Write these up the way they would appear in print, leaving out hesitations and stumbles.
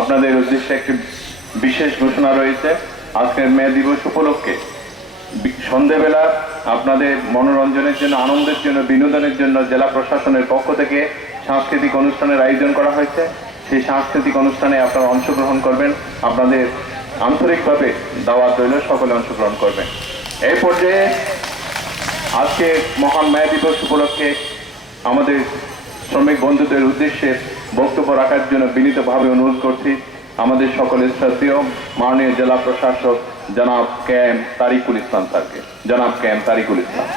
আপনাদের উদ্দেশ্যে একটি বিশেষ ঘোষণা রয়েছে। আজকের মে দিবস উপলক্ষে সন্ধ্যাবেলা আপনাদের মনোরঞ্জনের জন্য, আনন্দের জন্য, বিনোদনের জন্য জেলা প্রশাসনের পক্ষ থেকে সাংস্কৃতিক অনুষ্ঠানের আয়োজন করা হয়েছে। সেই সাংস্কৃতিক অনুষ্ঠানে আপনারা অংশগ্রহণ করবেন। আপনাদের আন্তরিকভাবে দাওয়াত রইল, সকলে অংশগ্রহণ করবেন। এই পর্যায়ে আজকে মহান মে দিবস উপলক্ষে আমাদের শ্রমিক বন্ধুদের উদ্দেশ্যে বক্তব্য রাখার জন্য বিনীতভাবে অনুরোধ করছি আমাদের সকলের শ্রদ্ধেয় মাননীয় জেলা প্রশাসক জনাব কে এম তারিকুল ইসলাম স্যারকে। জনাব কে এম তারিকুল ইসলাম।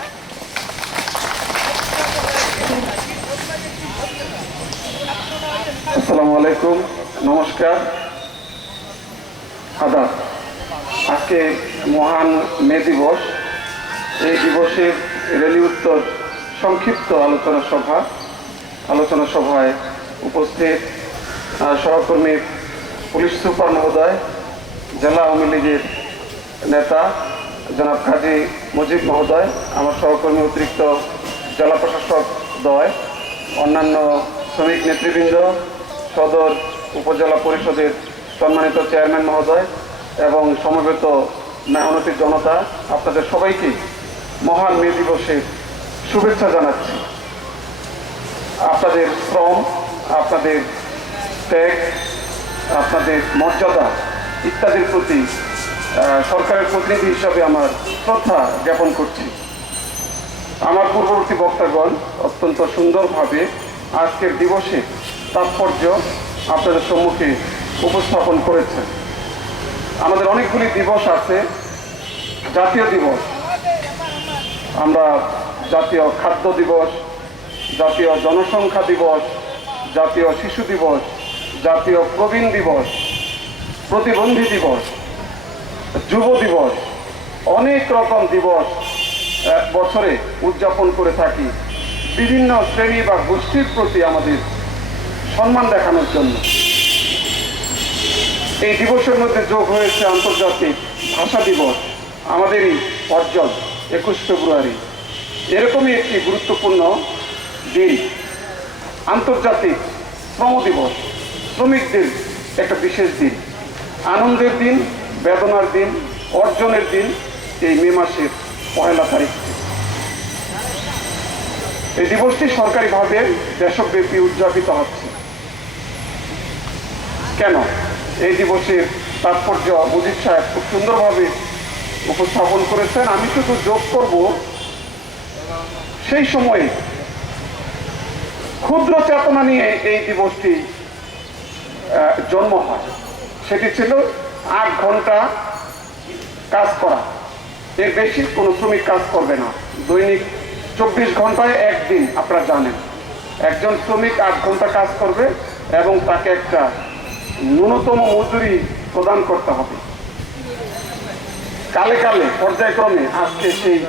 আসসালামু আলাইকুম, নমস্কার, আদাব। আজকে মহান মে দিবস। এই দিবসের র্যালি উত্তর সংক্ষিপ্ত আলোচনা সভায় উপস্থিত সহকর্মী পুলিশ সুপার মহোদয়, জেলা আওয়ামী লীগের নেতা জনাব কাজী মুজিব মহোদয়, আমার সহকর্মী অতিরিক্ত জেলা প্রশাসক দ্বয়, অন্যান্য শ্রমিক নেতৃবৃন্দ, সদর উপজেলা পরিষদের সম্মানিত চেয়ারম্যান মহোদয় এবং সমবেত মেহনতি জনতা, আপনাদের সবাইকে মহান মে দিবসের শুভেচ্ছা জানাচ্ছি। আপনাদের শ্রম, আপনাদের ত্যাগ, আপনাদের মর্যাদা ইত্যাদির প্রতি সরকারের প্রতিনিধি হিসাবে আমার শ্রদ্ধা জ্ঞাপন করছি। আমার পূর্ববর্তী বক্তাগণ অত্যন্ত সুন্দরভাবে আজকের দিবসে তাৎপর্য আপনাদের সম্মুখে উপস্থাপন করেছেন। আমাদের অনেকগুলি দিবস আছে। জাতীয় দিবস, আমরা জাতীয় খাদ্য দিবস, জাতীয় জনসংখ্যা দিবস, জাতীয় শিশু দিবস, জাতীয় প্রবীণ দিবস, প্রতিবন্ধী দিবস, যুব দিবস, অনেক রকম দিবস বছরে উদযাপন করে থাকি বিভিন্ন শ্রেণী বা গোষ্ঠীর প্রতি আমাদের সম্মান দেখানোর জন্য। এই দিবসের মধ্যে যোগ হয়েছে আন্তর্জাতিক ভাষা দিবস, আমাদেরই অর্জন 21 ফেব্রুয়ারি। এরকমই একটি গুরুত্বপূর্ণ দিন আন্তর্জাতিক শ্রম দিবস, শ্রমিকদের একটা বিশেষ দিন, আনন্দের দিন, বেদনার দিন, অর্জনের দিন। এই মে মাসের 1 তারিখ এই দিবসটি সরকারিভাবে দেশব্যাপী উদযাপিত হচ্ছে। কেন? এই দিবসের তাৎপর্য মুজিব সাহেব খুব সুন্দরভাবে উপস্থাপন করেছেন। আমি শুধু যোগ করব, সেই সময়ে ক্ষুদ্র চেতনা নিয়ে এই দিবসটি জন্ম হয়। সেটি ছিল 8 ঘন্টা কাজ করা, এর বেশি কোনো শ্রমিক কাজ করবে না। দৈনিক 24 ঘন্টায় একদিন, আপনারা জানেন, একজন শ্রমিক 8 ঘন্টা কাজ করবে এবং তাকে একটা ন্যূনতম মজুরি প্রদান করতে হবে। কালে কালে পর্যায়ক্রমে আজকে সেই